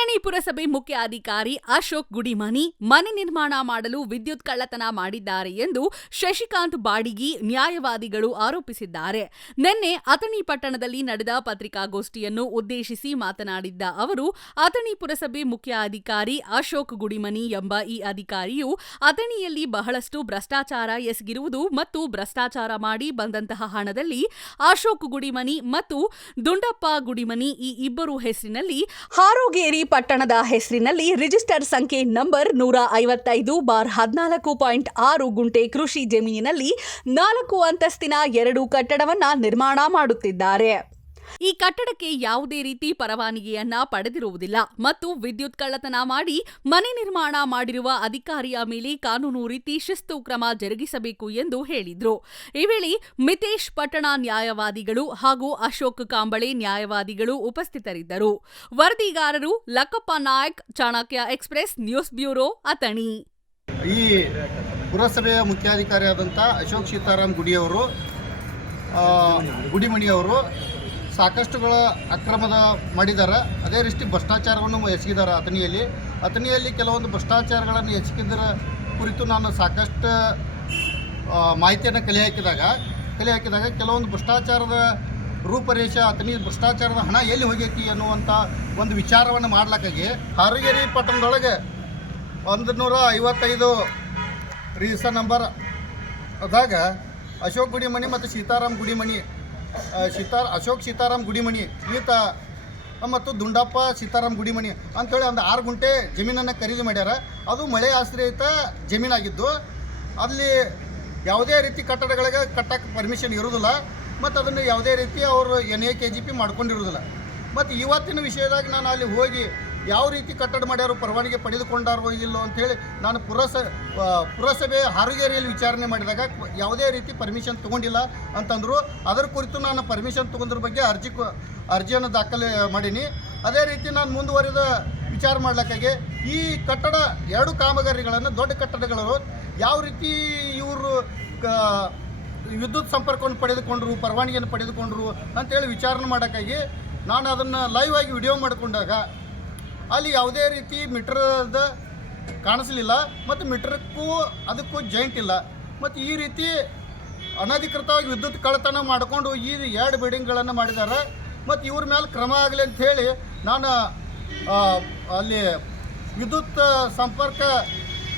ಅಥಣಿ ಪುರಸಭೆ ಮುಖ್ಯ ಅಧಿಕಾರಿ ಅಶೋಕ್ ಗುಡಿಮನಿ ಮನೆ ನಿರ್ಮಾಣ ಮಾಡಲು ವಿದ್ಯುತ್ ಕಳ್ಳತನ ಮಾಡಿದ್ದಾರೆ ಎಂದು ಶಶಿಕಾಂತ್ ಬಾಡಿಗಿ ನ್ಯಾಯವಾದಿಗಳು ಆರೋಪಿಸಿದ್ದಾರೆ. ನಿನ್ನೆ ಅಥಣಿ ಪಟ್ಟಣದಲ್ಲಿ ನಡೆದ ಪತ್ರಿಕಾಗೋಷ್ಠಿಯನ್ನು ಉದ್ದೇಶಿಸಿ ಮಾತನಾಡಿದ್ದ ಅವರು, ಅಥಣಿ ಪುರಸಭೆ ಮುಖ್ಯ ಅಧಿಕಾರಿ ಅಶೋಕ್ ಗುಡಿಮನಿ ಎಂಬ ಈ ಅಧಿಕಾರಿಯು ಅಥಣಿಯಲ್ಲಿ ಬಹಳಷ್ಟು ಭ್ರಷ್ಟಾಚಾರ ಎಸಗಿರುವುದು ಮತ್ತು ಭ್ರಷ್ಟಾಚಾರ ಮಾಡಿ ಬಂದಂತಹ ಹಣದಲ್ಲಿ ಅಶೋಕ್ ಗುಡಿಮನಿ ಮತ್ತು ದುಂಡಪ್ಪ ಗುಡಿಮನಿ ಈ ಇಬ್ಬರು ಹೆಸರಿನಲ್ಲಿ ಹಾರೋಗೇರಿ ಪಟ್ಟಣದ ಹೆಸರಿನಲ್ಲಿ ರಿಜಿಸ್ಟರ್ ಸಂಖ್ಯೆ ನಂಬರ್ 155/14.6 ಗುಂಟೆ ಕೃಷಿ ಜಮೀನಿನಲ್ಲಿ 4 ಅಂತಸ್ತಿನ 2 ಕಟ್ಟಡವನ್ನ ನಿರ್ಮಾಣ ಮಾಡುತ್ತಿದ್ದಾರೆ. ಈ ಕಟ್ಟಡಕ್ಕೆ ಯಾವುದೇ ರೀತಿ ಪರವಾನಗಿಯನ್ನ ಪಡೆದಿರುವುದಿಲ್ಲ ಮತ್ತು ವಿದ್ಯುತ್ ಕಳ್ಳತನ ಮಾಡಿ ಮನೆ ನಿರ್ಮಾಣ ಮಾಡಿರುವ ಅಧಿಕಾರಿಯ ಮೇಲೆ ಕಾನೂನು ರೀತಿ ಶಿಸ್ತು ಕ್ರಮ ಜರುಗಿಸಬೇಕು ಎಂದು ಹೇಳಿದ್ರು. ಈ ವೇಳೆ ಮಿತೇಶ್ ಪಟ್ಟಣ ನ್ಯಾಯವಾದಿಗಳು ಹಾಗೂ ಅಶೋಕ್ ಕಾಂಬಳೆ ನ್ಯಾಯವಾದಿಗಳು ಉಪಸ್ಥಿತರಿದ್ದರು. ವರದಿಗಾರರು Lakkappa Nayak, Chanakya Express News Bureau, Athani. ಈ ಪುರಸಭೆಯ ಮುಖ್ಯಾಧಿಕಾರಿಯಾದಂಥ ಅಶೋಕ್ ಸೀತಾರಾಮ್ ಗುಡಿಮಣಿಯವರು ಸಾಕಷ್ಟುಗಳ ಅಕ್ರಮದ ಮಾಡಿದ್ದಾರೆ. ಅದೇ ರೀತಿ ಭ್ರಷ್ಟಾಚಾರವನ್ನು ಎಸಗಿದ್ದಾರೆ. ಅಥಣಿಯಲ್ಲಿ ಕೆಲವೊಂದು ಭ್ರಷ್ಟಾಚಾರಗಳನ್ನು ಎಸಗಿದ್ದರ ಕುರಿತು ನಾನು ಸಾಕಷ್ಟು ಮಾಹಿತಿಯನ್ನು ಕಲೆ ಹಾಕಿದಾಗ ಕೆಲವೊಂದು ಭ್ರಷ್ಟಾಚಾರದ ರೂಪರೇಷ, ಅಥಣಿ ಭ್ರಷ್ಟಾಚಾರದ ಹಣ ಎಲ್ಲಿ ಹೋಗೈತಿ ಅನ್ನುವಂಥ ಒಂದು ವಿಚಾರವನ್ನು ಮಾಡ್ಲಿಕ್ಕಾಗಿ ಹಾರೋಗೇರಿ ಪಟ್ಟಣದೊಳಗೆ 155 ರಿಜಿಸ್ಟರ್ ನಂಬರ್ ಅದಾಗ ಅಶೋಕ್ ಗುಡಿಮನಿ ಮತ್ತು ಸೀತಾರಾಮ್ ಗುಡಿಮನಿ ಅಶೋಕ್ ಸೀತಾರಾಮ್ ಗುಡಿಮನಿ ಈತ ಮತ್ತು ದುಂಡಪ್ಪ ಸೀತಾರಾಮ್ ಗುಡಿಮನಿ ಅಂಥೇಳಿ ಒಂದು 6 ಗುಂಟೆ ಜಮೀನನ್ನು ಖರೀದಿ ಮಾಡ್ಯಾರ. ಅದು ಮಳೆ ಆಶ್ರಯಿತ ಜಮೀನಾಗಿದ್ದು ಅಲ್ಲಿ ಯಾವುದೇ ರೀತಿ ಕಟ್ಟಡಗಳಿಗೆ ಕಟ್ಟಕ್ಕೆ ಪರ್ಮಿಷನ್ ಇರೋದಿಲ್ಲ ಮತ್ತು ಅದನ್ನು ಯಾವುದೇ ರೀತಿ ಅವರು NA-KGP ಮಾಡ್ಕೊಂಡಿರೋದಿಲ್ಲ. ಮತ್ತು ಇವತ್ತಿನ ವಿಷಯದಾಗ ನಾನು ಅಲ್ಲಿ ಹೋಗಿ ಯಾವ ರೀತಿ ಕಟ್ಟಡ ಮಾಡ್ಯಾರೋ, ಪರವಾನಗಿ ಪಡೆದುಕೊಂಡಾರೋ ಇಲ್ಲೋ ಅಂಥೇಳಿ ನಾನು ಪುರಸಭೆ ಹಾರೋಗೇರಿಯಲ್ಲಿ ವಿಚಾರಣೆ ಮಾಡಿದಾಗ ಯಾವುದೇ ರೀತಿ ಪರ್ಮಿಷನ್ ತೊಗೊಂಡಿಲ್ಲ ಅಂತಂದರು. ಅದರ ಕುರಿತು ನಾನು ಪರ್ಮಿಷನ್ ತೊಗೊಂಡ್ರ ಬಗ್ಗೆ ಅರ್ಜಿಯನ್ನು ದಾಖಲೆ ಮಾಡೀನಿ. ಅದೇ ರೀತಿ ನಾನು ಮುಂದುವರಿದ ವಿಚಾರ ಮಾಡ್ಲಿಕ್ಕಾಗಿ ಈ ಕಟ್ಟಡ 2 ಕಾಮಗಾರಿಗಳನ್ನು, ದೊಡ್ಡ ಕಟ್ಟಡಗಳು ಯಾವ ರೀತಿ ಇವರು ವಿದ್ಯುತ್ ಸಂಪರ್ಕವನ್ನು ಪಡೆದುಕೊಂಡ್ರು, ಪರವಾನಗಿಯನ್ನು ಪಡೆದುಕೊಂಡ್ರು ಅಂತೇಳಿ ವಿಚಾರಣೆ ಮಾಡೋಕ್ಕಾಗಿ ನಾನು ಅದನ್ನು ಲೈವ್ ಆಗಿ ವಿಡಿಯೋ ಮಾಡಿಕೊಂಡಾಗ ಅಲ್ಲಿ ಯಾವುದೇ ರೀತಿ ಮೀಟರ್ದ ಕಾಣಿಸಲಿಲ್ಲ ಮತ್ತು ಮೀಟರ್ಕ್ಕೂ ಅದಕ್ಕೂ ಜಾಯಿಂಟ್ ಇಲ್ಲ. ಮತ್ತು ಈ ರೀತಿ ಅನಧಿಕೃತವಾಗಿ ವಿದ್ಯುತ್ ಕಳ್ಳತನ ಮಾಡಿಕೊಂಡು ಈ 2 ಬಿಲ್ಡಿಂಗ್ಗಳನ್ನು ಮಾಡಿದ್ದಾರೆ. ಮತ್ತು ಇವ್ರ ಮೇಲೆ ಕ್ರಮ ಆಗಲಿ ಅಂಥೇಳಿ ನಾನು ಅಲ್ಲಿ ವಿದ್ಯುತ್ ಸಂಪರ್ಕ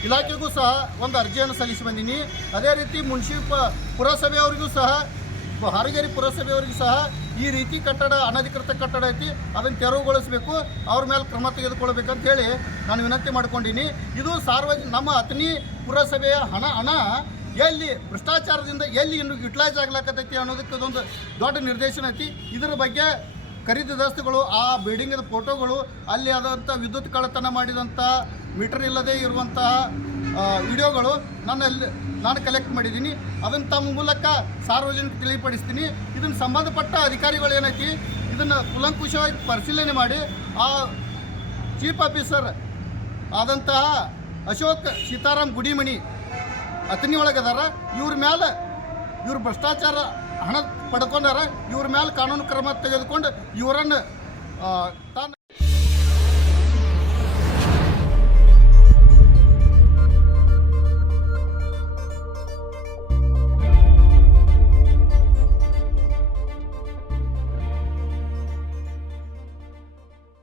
ಇಲಾಖೆಗೂ ಸಹ ಒಂದು ಅರ್ಜಿಯನ್ನು ಸಲ್ಲಿಸಿ ಬಂದೀನಿ. ಅದೇ ರೀತಿ ಪುರಸಭೆಯವರಿಗೂ ಸಹ, ಹಾರೋಗೇರಿ ಪುರಸಭೆಯವರಿಗೂ ಸಹ ಈ ರೀತಿ ಕಟ್ಟಡ ಅನಧಿಕೃತ ಕಟ್ಟಡ ಐತಿ, ಅದನ್ನು ತೆರವುಗೊಳಿಸಬೇಕು, ಅವ್ರ ಮೇಲೆ ಕ್ರಮ ತೆಗೆದುಕೊಳ್ಬೇಕಂತ ಹೇಳಿ ನಾನು ವಿನಂತಿ ಮಾಡ್ಕೊಂಡೀನಿ. ಇದು ನಮ್ಮ ಅಥಣಿ ಪುರಸಭೆಯ ಹಣ ಎಲ್ಲಿ ಭ್ರಷ್ಟಾಚಾರದಿಂದ ಎಲ್ಲಿ ಇನ್ನು ಯುಟಿಲೈಸ್ ಆಗ್ಲಾಕತ್ತೈತಿ ಅನ್ನೋದಕ್ಕೆ ಅದೊಂದು ದೊಡ್ಡ ನಿರ್ದೇಶನ ಐತಿ. ಇದರ ಬಗ್ಗೆ ಖರೀದಿದಾಸ್ತುಗಳು, ಆ ಬಿಲ್ಡಿಂಗದ ಫೋಟೋಗಳು, ಅಲ್ಲಿ ಆದಂಥ ವಿದ್ಯುತ್ ಕಳ್ಳತನ ಮಾಡಿದಂಥ ಮೀಟರ್ ಇಲ್ಲದೆ ಇರುವಂತಹ ವಿಡಿಯೋಗಳು ನಾನು ಕಲೆಕ್ಟ್ ಮಾಡಿದ್ದೀನಿ. ಅದನ್ನು ತಮ್ಮ ಮೂಲಕ ಸಾರ್ವಜನಿಕ ತಿಳಿಪಡಿಸ್ತೀನಿ. ಇದನ್ನು ಸಂಬಂಧಪಟ್ಟ ಅಧಿಕಾರಿಗಳು ಏನೈತಿ ಇದನ್ನು ಕೂಲಂಕುಷವಾಗಿ ಪರಿಶೀಲನೆ ಮಾಡಿ ಆ ಚೀಫ್ ಆಫೀಸರ್ ಆದಂತಹ ಅಶೋಕ್ ಸೀತಾರಾಮ್ ಗುಡಿಮನಿ ಅಥಣಿ ಒಳಗದಾರ, ಇವ್ರ ಭ್ರಷ್ಟಾಚಾರ ಹಣ ಪಡ್ಕೊಂಡಾರ, ಇವ್ರ ಮೇಲೆ ಕಾನೂನು ಕ್ರಮ ತೆಗೆದುಕೊಂಡು ಇವರನ್ನು